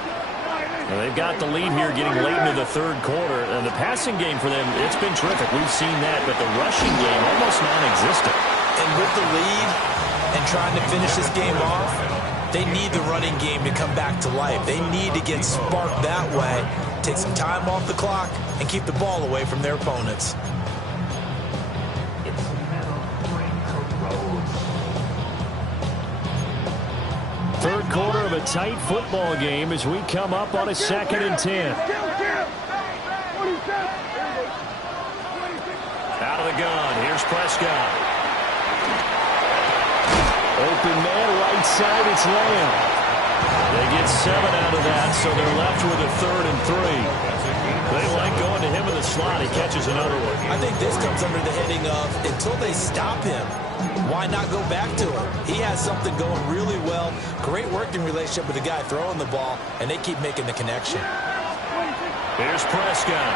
Well, they've got the lead here getting late into the third quarter. And the passing game for them, it's been terrific. We've seen that, but the rushing game almost non-existent. And with the lead and trying to finish this game off, they need the running game to come back to life. They need to get sparked that way, take some time off the clock, and keep the ball away from their opponents. Third quarter of a tight football game as we come up on a 2nd and 10. Out of the gun, here's Prescott. Open man, right side, it's Lamb. They get 7 out of that, so they're left with a 3rd and 3. They like going to him in the slot. He catches another one. I think this comes under the heading of, until they stop him, why not go back to him? He has something going really well. Great working relationship with the guy throwing the ball, and they keep making the connection. Here's Prescott.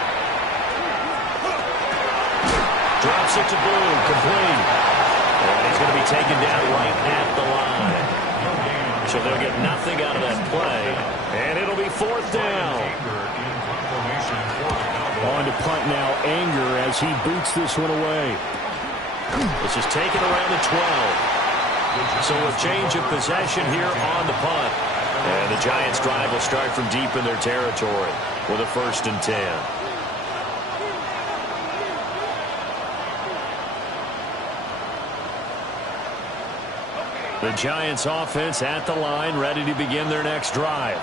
Drops it to Blue, complete. And he's going to be taken down right at the line. So they'll get nothing out of that play. And it'll be 4th down. On to punt now, Anger, as he boots this one away. This is taken around the 12. So a change of possession here on the punt. And the Giants' drive will start from deep in their territory with a 1st and 10. The Giants offense at the line, ready to begin their next drive.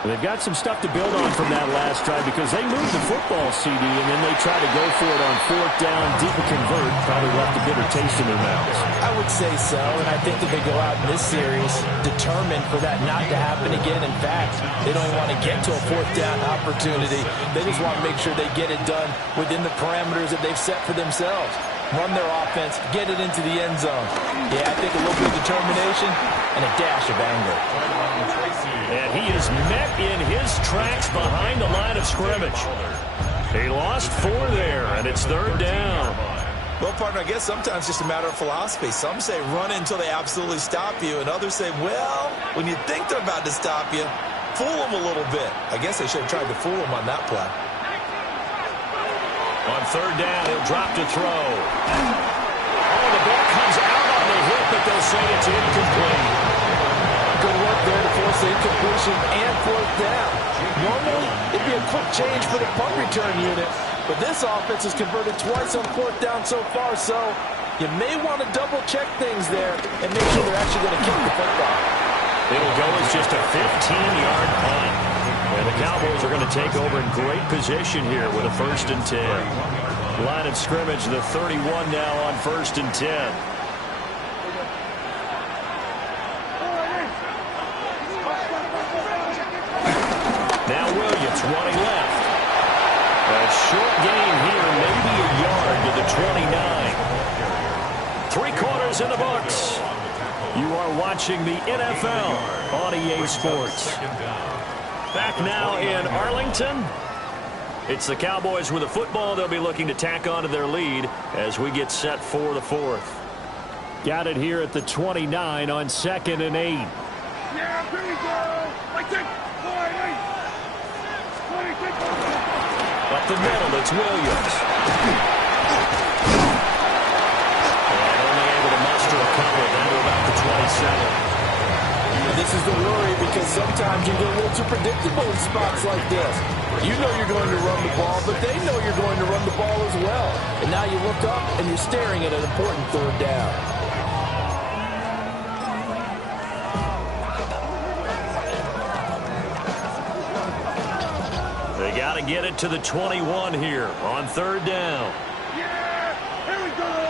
They've got some stuff to build on from that last drive because they moved the football, CD, and then they tried to go for it on 4th down, didn't convert, probably left a bitter taste in their mouths. I would say so, and I think that they go out in this series determined for that not to happen again. In fact, they don't even want to get to a 4th down opportunity. They just want to make sure they get it done within the parameters that they've set for themselves. Run their offense, get it into the end zone. Yeah, I think a little bit of determination and a dash of anger. And he is met in his tracks behind the line of scrimmage. He lost 4 there, and it's 3rd down. Well, partner, I guess sometimes it's just a matter of philosophy. Some say run until they absolutely stop you, and others say, well, when you think they're about to stop you, fool them a little bit. I guess they should have tried to fool them on that play. On 3rd down, he'll drop to throw. Oh, the ball comes out on the hit, but they'll say it's incomplete. Good work there to force the incompletion and 4th down. Normally, it'd be a quick change for the punt return unit, but this offense has converted twice on 4th down so far, so you may want to double-check things there and make sure they're actually going to kick the football. It'll go as just a 15-yard punt. And the Cowboys are going to take over in great position here with a 1st and 10. Line of scrimmage, the 31 now on 1st and 10. Now Williams running left. A short gain here, maybe a yard to the 29. 3 quarters in the books. You are watching the NFL on EA Sports. Back now in Arlington. It's the Cowboys with the football. They'll be looking to tack on to their lead as we get set for the 4th. Got it here at the 29 on 2nd and 8. Yeah, here we go. Up the middle, it's Williams. And only able to muster a couple down to about the 27. And this is the worry because sometimes you get a little too predictable in spots like this. You know you're going to run the ball, but they know you're going to run the ball as well. And now you look up and you're staring at an important third down. They got to get it to the 21 here on third down. Yeah! Here we go!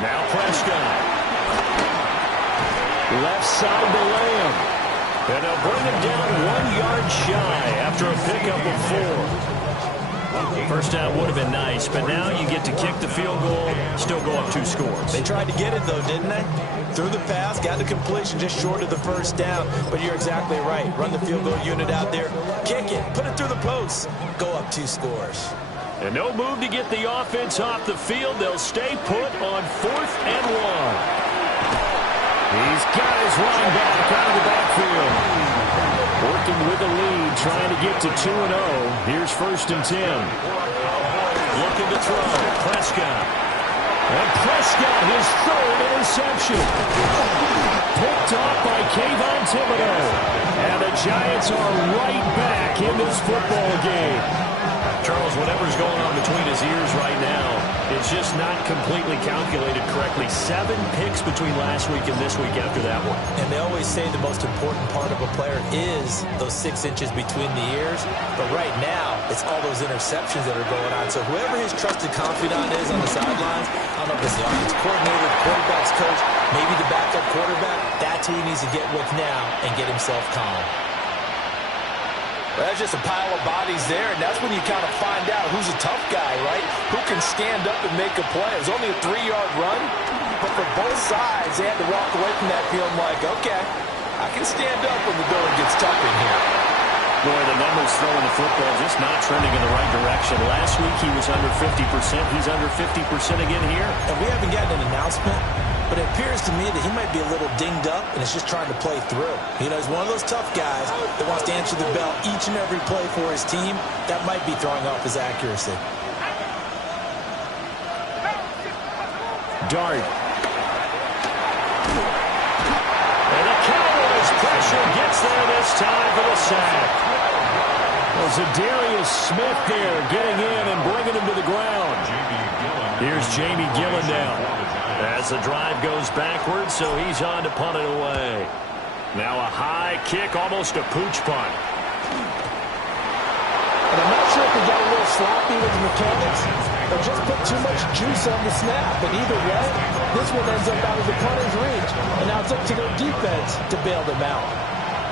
Now Prescott. Left side to Lamb. And they'll bring him down 1 yard shy after a pickup of 4. First down would have been nice, but now you get to kick the field goal, still go up 2 scores. They tried to get it, though, didn't they? Threw the pass, got the completion just short of the first down. But you're exactly right. Run the field goal unit out there. Kick it. Put it through the post. Go up 2 scores. And no move to get the offense off the field. They'll stay put on 4th and 1. He's got his running back out of the backfield. Working with the lead, trying to get to 2-0. Here's 1st and 10. Looking to throw. Prescott. And Prescott, his 3rd interception. Picked off by Kayvon Thibodeau. And the Giants are right back in this football game. Charles, whatever's going on between his ears right now, it's just not completely calculated correctly. 7 picks between last week and this week after that one. And they always say the most important part of a player is those 6 inches between the ears. But right now, it's all those interceptions that are going on. So whoever his trusted confidant is on the sidelines, I don't know if it's the offense coordinator, the quarterback's coach, maybe the backup quarterback, that's who he needs to get with now and get himself calm. Well, that's just a pile of bodies there, and that's when you kind of find out who's a tough guy, right? Who can stand up and make a play. It was only a 3-yard run, but for both sides, they had to walk away from that feeling like, okay, I can stand up when the going gets tough in here. Boy, the numbers throwing the football just not trending in the right direction. Last week he was under 50%. He's under 50% again here. And we haven't gotten an announcement, but it appears to me that he might be a little dinged up and is just trying to play through. You know, he's one of those tough guys that wants to answer the bell each and every play for his team. That might be throwing off his accuracy. Dart. And the Cowboys pressure gets there this time for the sack. Well, Zadarius Smith there getting in and bringing him to the ground. Here's Jamie Gillen now. As the drive goes backwards, so he's on to punt it away. Now a high kick, almost a pooch punt. And I'm not sure if he got a little sloppy with the mechanics or just put too much juice on the snap. But either way, this one ends up out of the punter's reach. And now it's up to their defense to bail them out.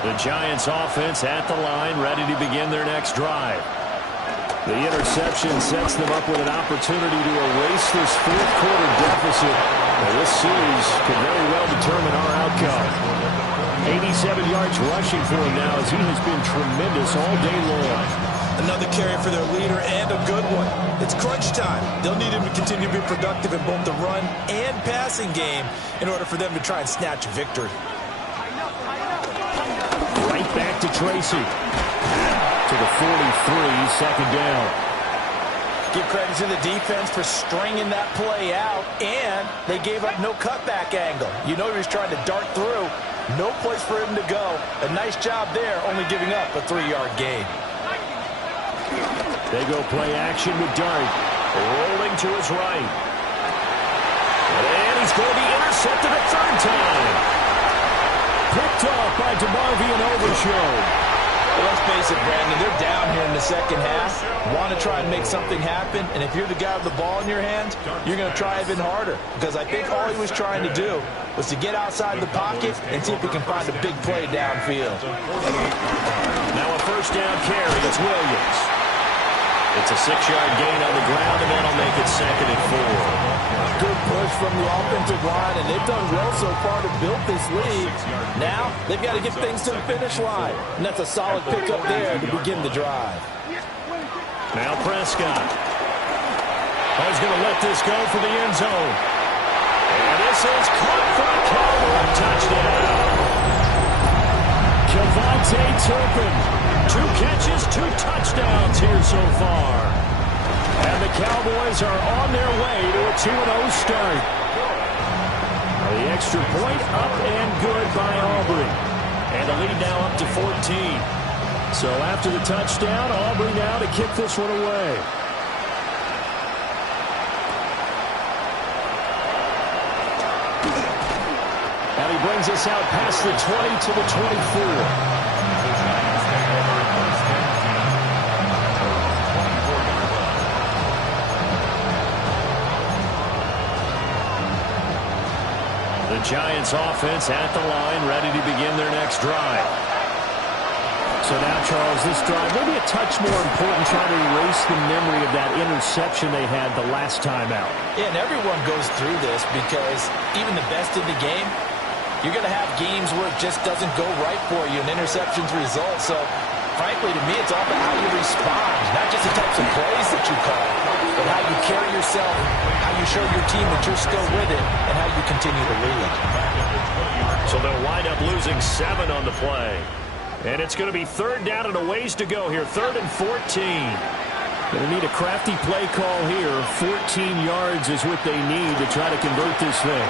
The Giants offense at the line, ready to begin their next drive. The interception sets them up with an opportunity to erase this 4th quarter deficit. Well, this series could very well determine our outcome. 87 yards rushing for him now as he has been tremendous all day long. Another carry for their leader and a good one. It's crunch time. They'll need him to continue to be productive in both the run and passing game in order for them to try and snatch a victory. Right back to Tracy. To the 43, 2nd down. Give credit to the defense for stringing that play out, and they gave up no cutback angle. You know he was trying to dart through. No place for him to go. A nice job there, only giving up a 3-yard gain. They go play action with Dart. Rolling to his right. And he's going to be intercepted a 3rd time. Picked off by DeMarvion Overshow. Well, let's face it, Brandon, they're down here in the second half. Want to try and make something happen, and if you're the guy with the ball in your hands, you're going to try even harder. Because I think all he was trying to do was to get outside the pocket and see if he can find a big play downfield. Now a 1st down carry. It's Williams. It's a 6-yard gain on the ground, and that'll make it 2nd and 4. Good push from the offensive line, and they've done well so far to build this lead. Now, they've got to get things to the finish line, and that's a solid pickup there to begin the drive. Now Prescott. He's going to let this go for the end zone. And this is caught for a Cowboy touchdown. Kevontae Turpin. 2 catches, 2 touchdowns here so far. And the Cowboys are on their way to a 2-0 start. The extra point up and good by Aubrey. And the lead now up to 14. So after the touchdown, Aubrey now to kick this one away. And he brings us out past the 20 to the 24. The Giants offense at the line, ready to begin their next drive. So now, Charles, this drive maybe a touch more important, trying to erase the memory of that interception they had the last time out. Yeah, and everyone goes through this because even the best in the game, you're going to have games where it just doesn't go right for you and interceptions result. So, frankly, to me, it's all about how you respond, not just the types of plays that you call, but how you carry yourself, how you show your team that you're still with it, and how you continue to lead. So they'll wind up losing 7 on the play. And it's going to be 3rd down and a ways to go here. 3rd and 14. Going to need a crafty play call here. 14 yards is what they need to try to convert this thing.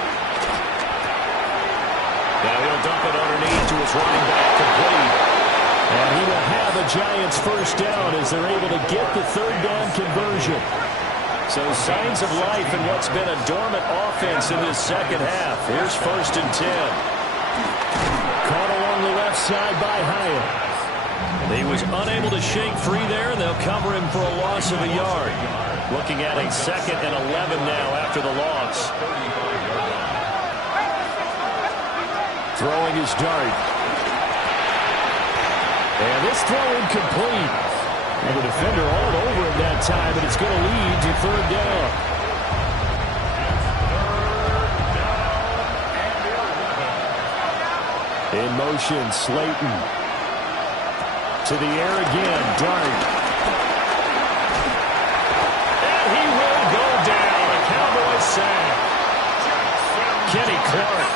Now he'll dump it underneath to his running back, complete. And he will have a Giants first down as they're able to get the 3rd down conversion. So signs of life in what's been a dormant offense in this second half. Here's 1st and 10. Caught along the left side by Hyatt. He was unable to shake free there, and they'll cover him for a loss of a yard. Looking at a 2nd and 11 now after the loss. Throwing his dart. And this throw incomplete. And the defender all over him that time, and it's going to lead to 3rd down. In motion, Slayton. To the air again, Dart. And he will go down. A Cowboys sack. Kenny Clark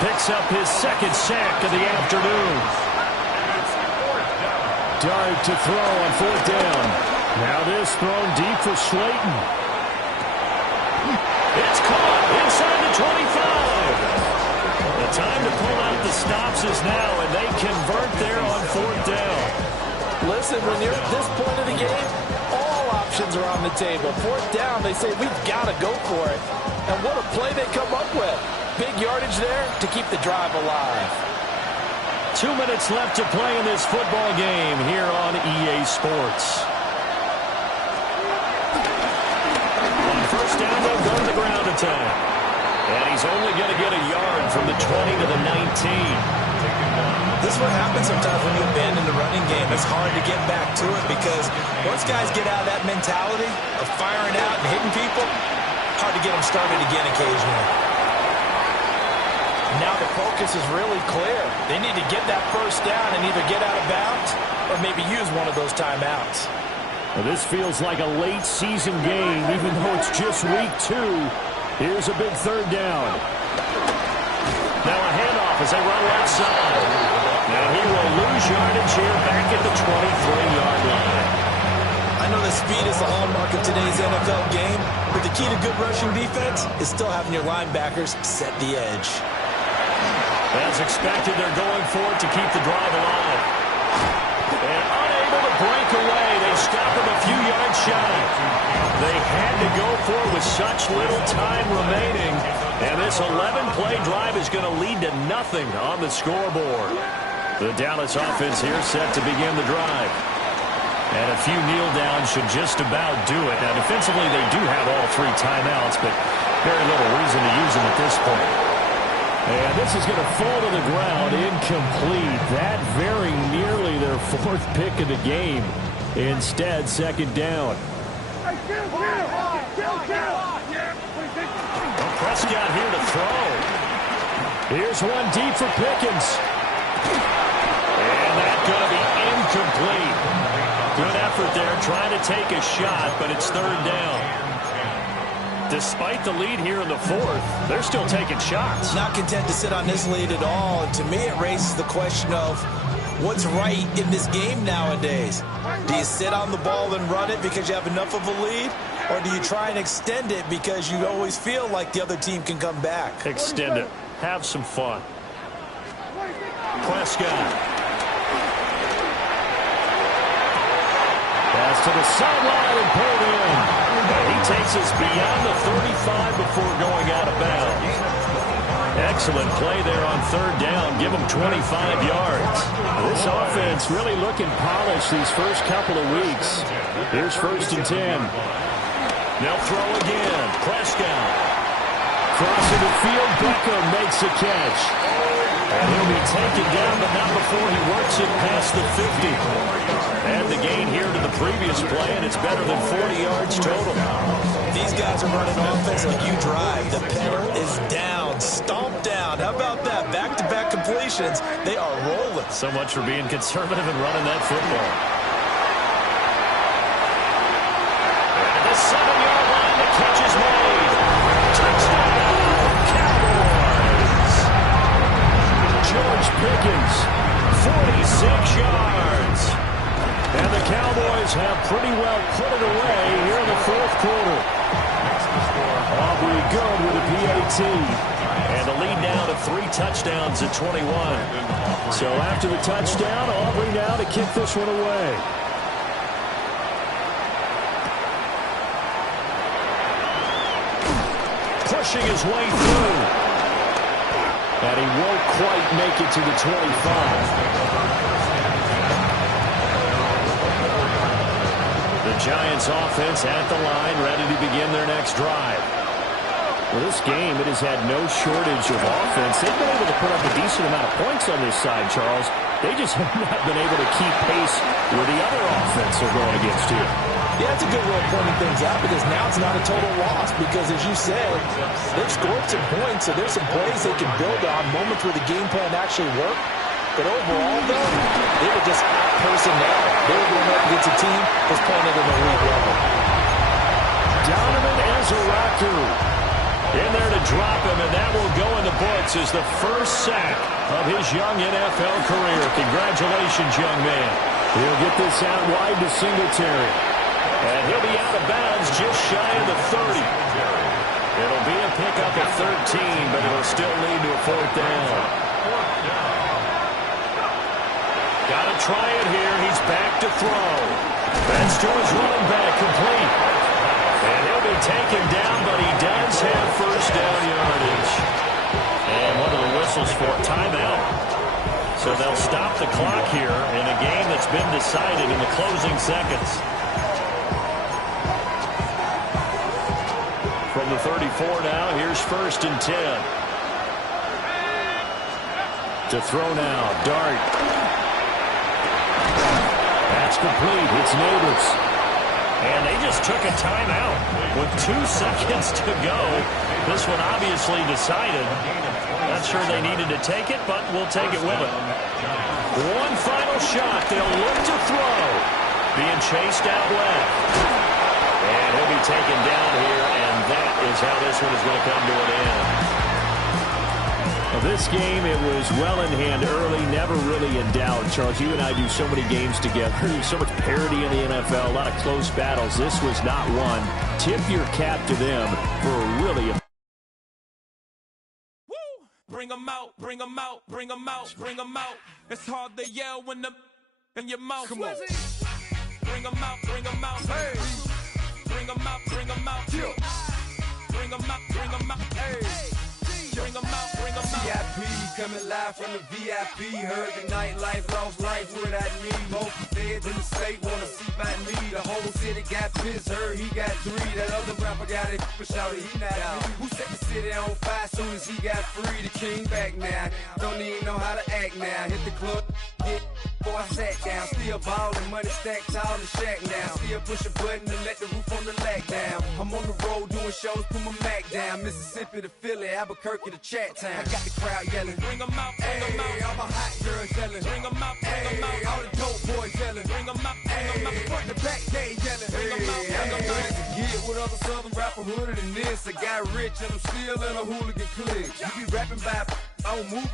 picks up his 2nd sack of the afternoon. Dart to throw on 4th down. Now this thrown deep for Slayton. It's caught inside the 25. The time to pull out the stops is now, and they convert there on 4th down. Listen, when you're at this point of the game, all options are on the table. 4th down, they say, we've got to go for it. And what a play they come up with. Big yardage there to keep the drive alive. 2 minutes left to play in this football game here on EA Sports. On 1st down, they'll go to the ground attack. And he's only going to get a yard from the 20 to the 19. This is what happens sometimes when you abandon the running game. It's hard to get back to it because once guys get out of that mentality of firing out and hitting people, hard to get them started again occasionally. Now the focus is really clear. They need to get that 1st down and either get out of bounds or maybe use one of those timeouts. Well, this feels like a late season game, even though it's just week 2. Here's a big 3rd down. Now a handoff as they run left side. Now he will lose yardage here back at the 23-yard line. I know that speed is the hallmark of today's NFL game, but the key to good rushing defense is still having your linebackers set the edge. As expected, they're going for it to keep the drive alive. And unable to break away, they stop him a few yards shy. They had to go for it with such little time remaining. And this 11-play drive is going to lead to nothing on the scoreboard. The Dallas offense here set to begin the drive. And a few kneel downs should just about do it. Now, defensively, they do have all 3 timeouts, but very little reason to use them at this point. And this is going to fall to the ground, incomplete. That very nearly their 4th pick of the game. Instead, 2nd down. Well, Prescott here to throw. Here's one deep for Pickens. And that's going to be incomplete. Good effort there, trying to take a shot, but it's 3rd down. Despite the lead here in the 4th, they're still taking shots. Not content to sit on this lead at all. And to me, it raises the question of what's right in this game nowadays. Do you sit on the ball and run it because you have enough of a lead? Or do you try and extend it because you always feel like the other team can come back? Extend it. Have some fun. Prescott. Pass to the sideline and pulled in. And he takes us beyond the 35 before going out of bounds. Excellent play there on third down. Give them 25 yards. This offense really looking polished these first couple of weeks. Here's 1st and 10. They'll throw again. Prescott. Crossing the field. Beckham makes a catch. And he'll be taken down, but not before he works it past the 50. And the gain here to the previous play, and it's better than 40 yards total. These guys are running offense like you drive. The pedal is down, stomped down. How about that? Back-to-back completions. They are rolling. So much for being conservative and running that football. And the 7-yard line, the catch is made. Touchdown, Cowboys. George Pickens, 46 yards. And the Cowboys have pretty well put it away here in the 4th quarter. Aubrey good with a PAT. And the lead now to 3 touchdowns at 21. So after the touchdown, Aubrey now to kick this one away. Pushing his way through. And he won't quite make it to the 25. The Giants offense at the line, ready to begin their next drive. Well, this game, it has had no shortage of offense. They've been able to put up a decent amount of points on this side, Charles. They just have not been able to keep pace with the other offense they're going against here. Yeah, it's a good way of pointing things out because now it's not a total loss because, as you said, they've scored some points, so there's some plays they can build on, moments where the game plan actually worked. But overall, though, they were just out-personnel. They were going up against a team that's playing at an elite level. Donovan Ezeraku in there to drop him, and that will go in the books as the first sack of his young NFL career. Congratulations, young man. He'll get this out wide to Singletary. And he'll be out of bounds just shy of the 30. It'll be a pickup of 13, but it'll still lead to a 4th down. Got to try it here. He's back to throw. That's to his running back, complete. And he'll be taken down, but he does have first down yardage. And one of the whistles for timeout. So they'll stop the clock here in a game that's been decided in the closing seconds. From the 34 now, here's 1st and 10. To throw now, Dart. That's complete. It's Neighbors. And they just took a timeout with 2 seconds to go. This one obviously decided. Not sure they needed to take it, but we'll take it with it. One final shot. They'll look to throw. Being chased out left. And he'll be taken down here, and that is how this one is going to come to an end. Well, this game, it was well in hand early, never really in doubt. Charles, you and I do so many games together. There's so much parity in the NFL, a lot of close battles. This was not one. Tip your cap to them for a really... Bring them out, bring them out, bring them out, bring them out. It's hard to yell when the in your mouth. Come on. Bring them out, bring them out. Hey. Bring them out, bring them out. Yeah. Bring them out, bring them out. Hey. Bring them out, bring them out. VIP coming live from the VIP. Heard the nightlife, lost life without me. Most feds in the state wanna see by me. The whole city got pissed, heard he got 3. That other rapper got it, but shouted he not out. Who set the city on fire soon as he got free? The king back now, don't even know how to act now. Hit the club, get before I sat down. Still ballin', money stacked tall in the shack now. Still push a button and let the roof on the lag down. I'm on the road doing shows, put my Mac down. Mississippi to Philly, Albuquerque to Chat Town. I got the crowd yelling. Bring them out, bring them out. All my hot girls yelling. Bring them out, bring them out. All the dope boys yelling. Bring them out, bring them out. Front to back, they yelling. Bring them out, bring them out. To get with other southern rapper hooded than this. I got rich and I'm still in a hooligan clique. You be rapping by, I'm moving